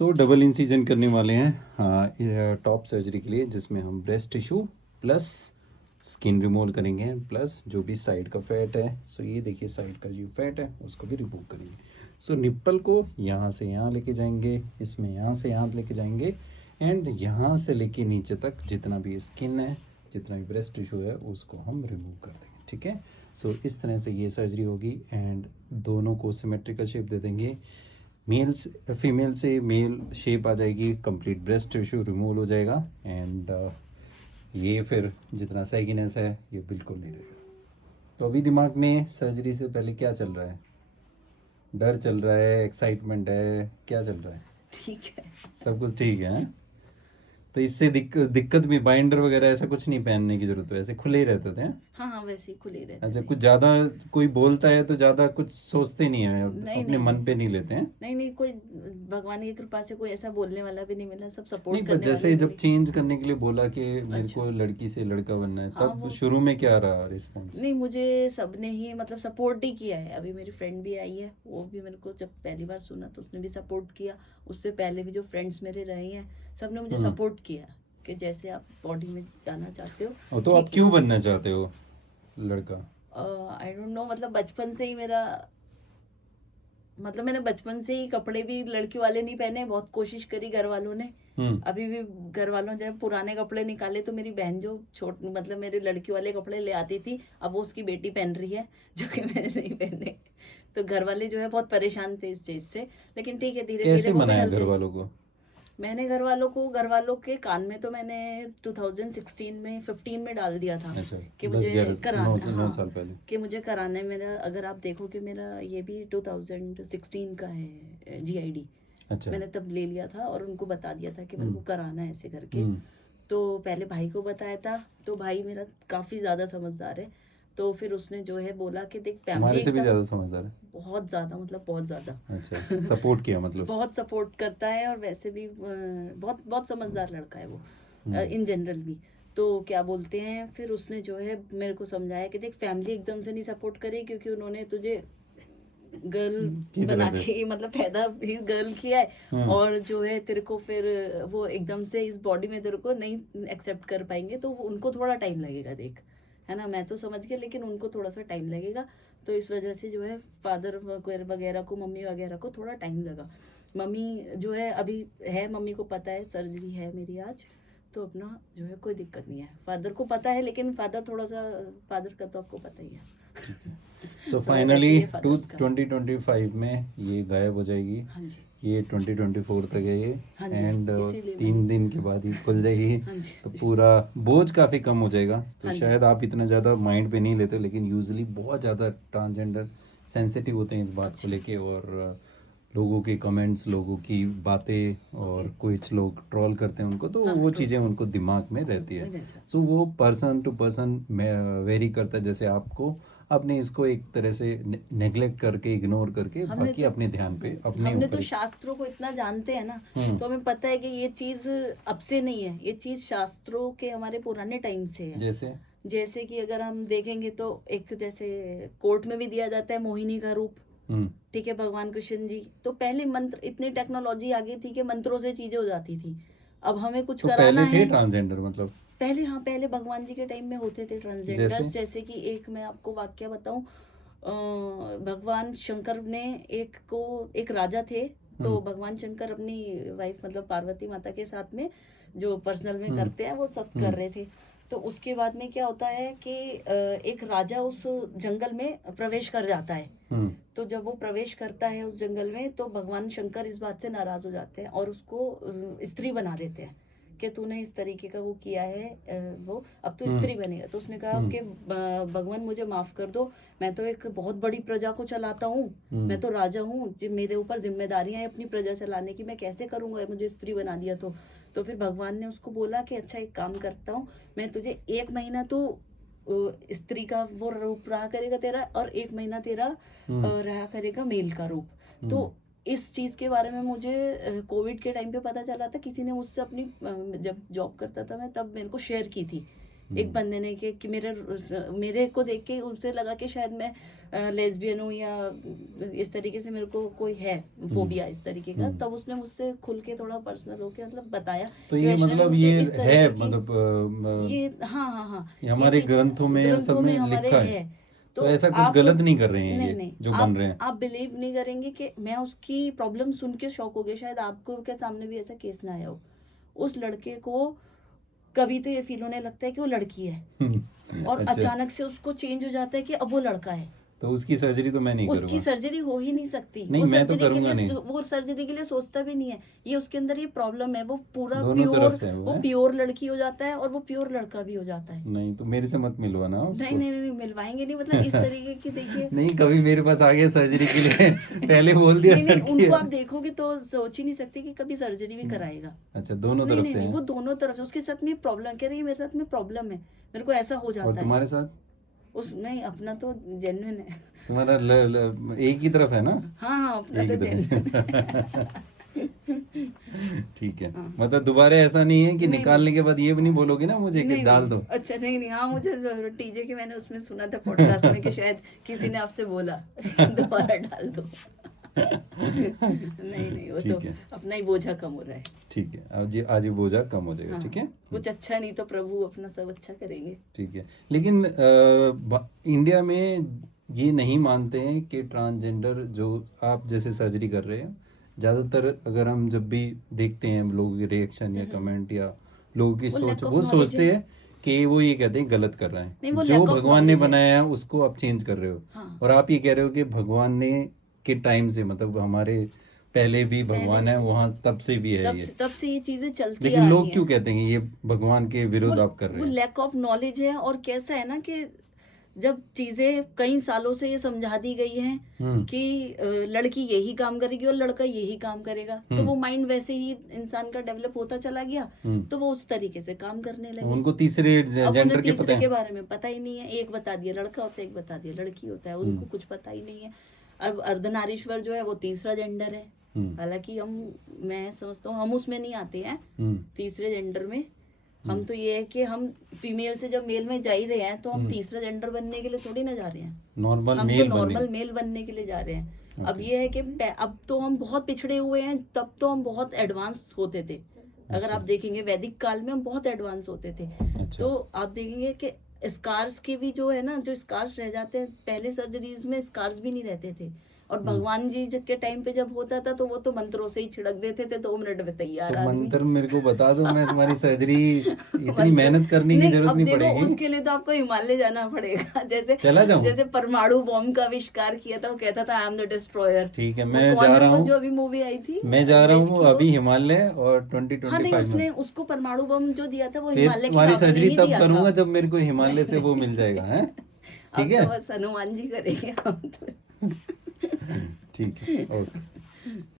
सो double incision करने वाले हैं हाँ टॉप सर्जरी के लिए, जिसमें हम breast tissue plus skin remove करेंगे प्लस जो भी साइड का फैट है। सो ये देखिए साइड का जो फैट है उसको भी रिमूव करेंगे। सो निप्पल को यहाँ से यहाँ लेके जाएंगे, इसमें यहाँ से यहाँ लेके जाएंगे एंड यहाँ से लेके नीचे तक जितना भी स्किन है, जितना भी ब्रेस्ट टिश्यू है उसको हम रिमूव कर देंगे। ठीक है, सो इस तरह से ये सर्जरी होगी एंड दोनों को सिमेट्रिकल शेप दे देंगे। मेल्स फीमेल से मेल शेप आ जाएगी, कंप्लीट ब्रेस्ट टिश्यू रिमूव हो जाएगा एंड ये फिर जितना सैगिनेस है ये बिल्कुल नहीं रहेगा। तो अभी दिमाग में सर्जरी से पहले क्या चल रहा है? डर चल रहा है, एक्साइटमेंट है, क्या चल रहा है? ठीक है। सब कुछ ठीक है? तो इससे दिक्कत भी बाइंडर वगैरह ऐसा कुछ नहीं पहनने की जरूरत है, ऐसे खुले ही रहते थे? हाँ हाँ, वैसे ही खुले रहते अच्छा, थे। कुछ ज़्यादा कोई बोलता है तो ज़्यादा कुछ सोचते नहीं है, नहीं अपने नहीं मन पे नहीं लेते हैं? नहीं नहीं, कोई भगवान की कृपा से कोई ऐसा बोलने वाला भी नहीं मिला, सब सपोर्ट नहीं, पर करने वाले जैसे ही जब मिले। चेंज करने के लिए बोला कि मेरे अच्छा। को लड़की से लड़का बनना है, हाँ, तब वो शुरू में क्या रहा रिस्पॉन्स? नहीं, मुझे सबने ही मतलब सपोर्ट ही किया है। अभी मेरी फ्रेंड भी आई है, वो भी मेरे को जब पहली बार सुना तो उसने भी सपोर्ट किया। उससे पहले भी जो फ्रेंड्स मेरे रहे हैं सबने मुझे सपोर्ट किया कि जैसे आप बॉडी में जाना चाहते हो। तो आप क्यों बनना चाहते हो लड़का? आई डोंट नो, मतलब बचपन से ही मेरा, मतलब मैंने बचपन से ही कपड़े भी लड़की वाले नहीं पहने, बहुत कोशिश करी घर वालों ने। अभी भी घर वालों जब पुराने कपड़े निकाले तो मेरी बहन जो छोट मतलब मेरे लड़की वाले कपड़े ले आती थी, अब वो उसकी बेटी पहन रही है जो कि मैंने नहीं पहने। तो घर वाले जो है बहुत परेशान थे इस चीज से, लेकिन ठीक है, धीरे धीरे कैसे वो मनाया बदल घर गए। वालों को? मैंने घर वालों के कान में तो मैंने 2016 में 15 में डाल दिया था अच्छा, कि 10 मुझे 11 कराना, 9 हाँ, साल पहले। कि मुझे कराना है। मेरा अगर आप देखो कि मेरा ये भी 2016 का है GID। अच्छा। मैंने तब ले लिया था और उनको बता दिया था कि मेरे को कराना है ऐसे करके। तो पहले भाई को बताया था, तो भाई मेरा काफ़ी ज़्यादा समझदार है। तो फिर उसने जो है बोला कि देख, फैमिली हमारे से भी एकदम ज़्यादा समझदार है? बहुत ज़्यादा, मतलब बहुत ज़्यादा। अच्छा, सपोर्ट किया मतलब? बहुत सपोर्ट करता है और वैसे भी बहुत बहुत समझदार लड़का है वो, इन जनरल भी। तो क्या बोलते हैं, फिर उसने जो है मेरे को समझाया कि देख, फैमिली एकदम से नहीं सपोर्ट करे क्योंकि उन्होंने तुझे गर्ल बना के मतलब पैदा ही गर्ल किया है, और जो है तेरे को फिर वो एकदम से इस बॉडी में तेरे को नहीं एक्सेप्ट कर पाएंगे, तो उनको थोड़ा टाइम लगेगा, देख, है ना। मैं तो समझ गया, लेकिन उनको थोड़ा सा टाइम लगेगा। तो इस वजह से जो है फादर वगैरह को, मम्मी वगैरह को थोड़ा टाइम लगा। मम्मी जो है अभी है, मम्मी को पता है सर्जरी है मेरी आज, तो अपना जो है कोई दिक्कत नहीं है। फादर को पता है, लेकिन फादर का तो आपको पता ही है। सो तो फाइनली रहती है fathers का। 2025 में ये गायब हो जाएगी। हाँ जी, ये 2024 तक है ये हाँ जी, एंड इसीलिए 3 दिन के बाद ही खुल जाएगी। हाँ जी, तो पूरा बोझ काफ़ी कम हो जाएगा। तो हाँ जी। शायद आप इतना ज़्यादा माइंड पे नहीं लेते, लेकिन यूजुअली बहुत ज़्यादा ट्रांसजेंडर सेंसिटिव होते हैं इस बात को लेके, और लोगों के कमेंट्स, लोगों की बातें, और कुछ लोग ट्रोल करते हैं उनको, तो वो चीज़ें उनको दिमाग में रहती है। सो वो पर्सन टू पर्सन वेरी करता है। जैसे आपने इसको एक तरह से नेग्लेक्ट करके, इग्नोर करके, बाकी अपने ध्यान पे अपने हमने तो ऊपर। शास्त्रों को इतना जानते हैं ना, तो हमें पता है कि ये चीज अब से नहीं है, ये चीज शास्त्रों के हमारे पुराने टाइम से है। जैसे कि अगर हम देखेंगे तो एक जैसे कोर्ट में भी दिया जाता है मोहिनी का रूप, ठीक है, भगवान कृष्ण जी। तो पहले मंत्र, इतनी टेक्नोलॉजी आ गई थी कि मंत्रों से चीजें हो जाती थी। अब हमें कुछ तो कराना पहले थे है। ट्रांसजेंडर मतलब? पहले, हाँ, पहले भगवान जी के टाइम में होते थे ट्रांसजेंडर्स। जैसे कि एक मैं आपको वाक्य बताऊं, भगवान शंकर ने एक राजा थे, तो भगवान शंकर अपनी वाइफ मतलब पार्वती माता के साथ में जो पर्सनल में करते हैं वो सब कर रहे थे। तो उसके बाद में क्या होता है कि एक राजा उस जंगल में प्रवेश कर जाता है। तो जब वो प्रवेश करता है उस जंगल में, तो भगवान शंकर इस बात से नाराज हो जाते हैं और उसको स्त्री बना देते हैं कि तूने इस तरीके का वो किया है, वो अब तो स्त्री बनेगा। तो उसने कहा कि भगवान मुझे माफ कर दो, मैं तो एक बहुत बड़ी प्रजा को चलाता हूँ, मैं तो राजा हूँ, मेरे ऊपर जिम्मेदारियां हैं अपनी प्रजा चलाने की, मैं कैसे करूंगा, मुझे स्त्री बना दिया। तो फिर भगवान ने उसको बोला कि अच्छा, एक काम करता हूँ, मैं तुझे 1 महीना तो स्त्री का वो रूप रहा करेगा तेरा, और 1 महीना तेरा रहा करेगा मेल का रूप। तो इस चीज के बारे में मुझे कोविड के टाइम पे पता चला था, किसी ने मुझसे अपनी जब जॉब करता था मैं, तब मेरे को शेयर की थी एक बंदे ने कि मेरे को देख के उसे लगा कि शायद मैं लेस्बियन हूँ या इस तरीके से मेरे को कोई है फोबिया इस तरीके का, तब उसने मुझसे खुल के थोड़ा पर्सनल होके मतलब बताया तो कि ये वैष्णवी मतलब मुझे ये इस है, तरीके की मतलब ये हाँ ये ये हमारे चीज ग्रंथों में सब ग्रंथों में में हमारे लिखा है, है। तो ऐसा कुछ आप गलत नहीं कर रहे हैं नहीं ये नहीं जो बन रहे हैं। आप बिलीव नहीं करेंगे कि मैं उसकी प्रॉब्लम सुन के शॉक हो गया, शायद आपको के सामने भी ऐसा केस ना आया हो। उस लड़के को कभी तो ये फील होने लगता है कि वो लड़की है और अच्छा, अचानक से उसको चेंज हो जाता है कि अब वो लड़का है। तो उसकी सर्जरी तो मैं नहीं उसकी करूँगा। सर्जरी हो ही नहीं सकती। नहीं, वो मैं तो सर्जरी के करूँगा लिए नहीं। वो सर्जरी के लिए सोचता भी नहीं है। ये उसके अंदर ये प्रॉब्लम है, वो पूरा दोनों प्योर, तरफ से है वो है? प्योर लड़की हो जाता है और वो प्योर लड़का भी हो जाता है। नहीं तो मेरे से मत मिलवाना नहीं उसको। नहीं नहीं मिलवाएंगे नहीं, मतलब इस तरीके की देखिए। नहीं, कभी मेरे पास आ गया सर्जरी के लिए पहले बोल दिया नहीं नहीं लड़की उनको है। आप देखोगे तो सोच ही नहीं सकते कि कभी सर्जरी भी कराएगा। अच्छा, दोनों नहीं तरफ नहीं से नहीं है। वो दोनों तरफ से उसके साथ में प्रॉब्लम कह रही है, मेरे साथ में प्रॉब्लम है, मेरे को ऐसा हो और जाता है। तुम्हारे साथ? उस नहीं अपना तो जेन्युइन है। तुम्हारा एक ही तरफ है ना? हाँ हाँ अपना एक तो ही जेन्युइन तरफ। ठीक है, हाँ। मतलब दोबारा ऐसा नहीं है कि नहीं निकालने के बाद ये भी नहीं बोलोगे ना मुझे कि नहीं डाल नहीं दो। अच्छा नहीं नहीं हाँ मुझे टीजे के मैंने उसमें सुना था पॉडकास्ट में कि शायद किसी ने आपसे बोला कि दोबारा डाल दो। नहीं नहीं वो तो ठीक है। अपना ही बोझा कम हो रहा है। ठीक है, आज ये बोझा कम हो जाएगा। हाँ, ठीक है, कुछ अच्छा नहीं तो प्रभु अपना सब अच्छा करेंगे। ठीक है। लेकिन इंडिया में ये नहीं मानते हैं कि ट्रांसजेंडर जो आप जैसे सर्जरी कर रहे हैं, ज़्यादातर अगर हम जब भी देखते हैं लोगों के रिएक्शन या कमेंट या लोगों की वो सोच, lack of वो knowledge सोचते है। हैं कि वो ये कहते हैं गलत कर रहे नहीं, वो हैं, जो lack of भगवान ने knowledge है। बनाया है उसको आप चेंज कर रहे हो। हाँ। और आप ये कह रहे हो कि भगवान ने के टाइम से, मतलब हमारे पहले भी भगवान है, वहाँ तब से भी है ये। तब से ये चीजें चलती लेकिन आ लोग रही क्यों हैं। कहते हैं ये भगवान के विरुद्ध आप कर रहे वो हैं? लैक ऑफ नॉलेज है। और कैसा है ना कि जब चीजें कई सालों से ये समझा दी गई हैं कि लड़की यही काम करेगी और लड़का यही काम करेगा, तो वो माइंड वैसे ही इंसान का डेवलप होता चला गया, तो वो उस तरीके से काम करने लगे। उनको तीसरे अब जेंडर उन्हें के पता तीसरे है? के बारे में पता ही नहीं है। एक बता दिया लड़का होता है, एक बता दिया लड़की होता है, उनको कुछ पता ही नहीं है। अब अर्धनारीश्वर जो है वो तीसरा जेंडर है। हालांकि मैं समझता हूँ हम उसमें नहीं आते हैं तीसरे जेंडर में। हम तो ये है कि हम फीमेल से जब मेल में जा ही रहे हैं तो हम तीसरा जेंडर बनने के लिए थोड़ी ना जा रहे हैं। नॉर्मल हम तो मेल नॉर्मल मेल बनने के लिए जा रहे हैं। अब ये है कि अब तो हम बहुत पिछड़े हुए हैं, तब तो हम बहुत एडवांस होते थे। अगर आप देखेंगे वैदिक काल में हम बहुत एडवांस होते थे। तो आप देखेंगे कि स्कार्स के भी जो है ना, जो स्कार्स रह जाते हैं, पहले सर्जरीज में स्कार्स भी नहीं रहते थे। और भगवान जी के टाइम पे जब होता था तो वो तो मंत्रों से ही छिड़क देते थे, 2 मिनट में तैयार तो आदमी। मंत्र मेरे को बता दो, मैं तुम्हारी सर्जरी इतनी मंत्र- मेहनत करने की जरूरत अब नहीं देखो पड़ेगी। उसके लिए तो आपको हिमालय जाना पड़ेगा। चला जाऊं? जैसे परमाणु बॉम्ब का आविष्कार किया था, वो कहता था आई एम द डिस्ट्रॉयर। ठीक है, मैं जा रहा हूँ, जो अभी मूवी आई थी, मैं जा रहा अंग्रेज हूँ की वो। अभी हिमालय, और हाँ नहीं 2025 उसने में उसको परमाणु बम जो दिया था वो फिर हिमालय के तुम्हारी बाबा ने सर्जरी ही तब दिया करूंगा था। जब मेरे को हिमालय से वो मिल जाएगा है। अब ठीक है, तो बस हनुमान जी करेंगे हम तो। ठीक है, ओके।